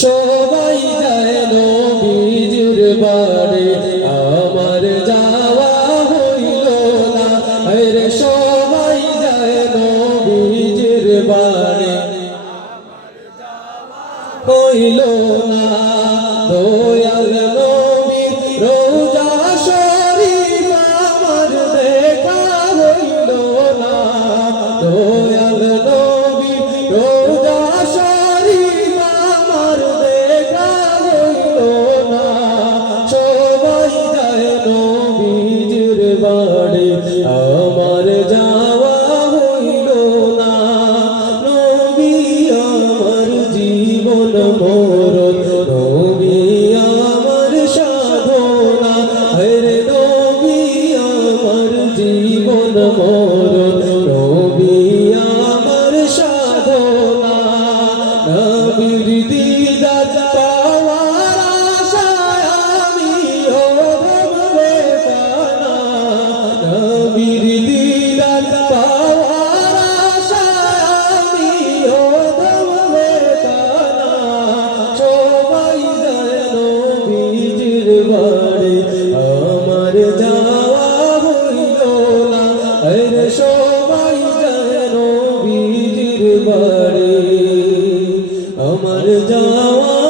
সবাই যায় নবীজির বাড়ি আমার যাওয়া হইল না। আরে সবাই যায় নবীজির বাড়ি হইল না। দয়াল নবীর রোজা শরীফ আমার দেখা হইল না। আমার যাওয়া হইল না। নবী আমার জীবন মোর, নবী আমার সাধনা। হরে নবী আমার জীবন মোর, নবী আমার সাধনা। নবীর দিদা রে সবাই যেন বীর বাড়ি। আমার যাওয়া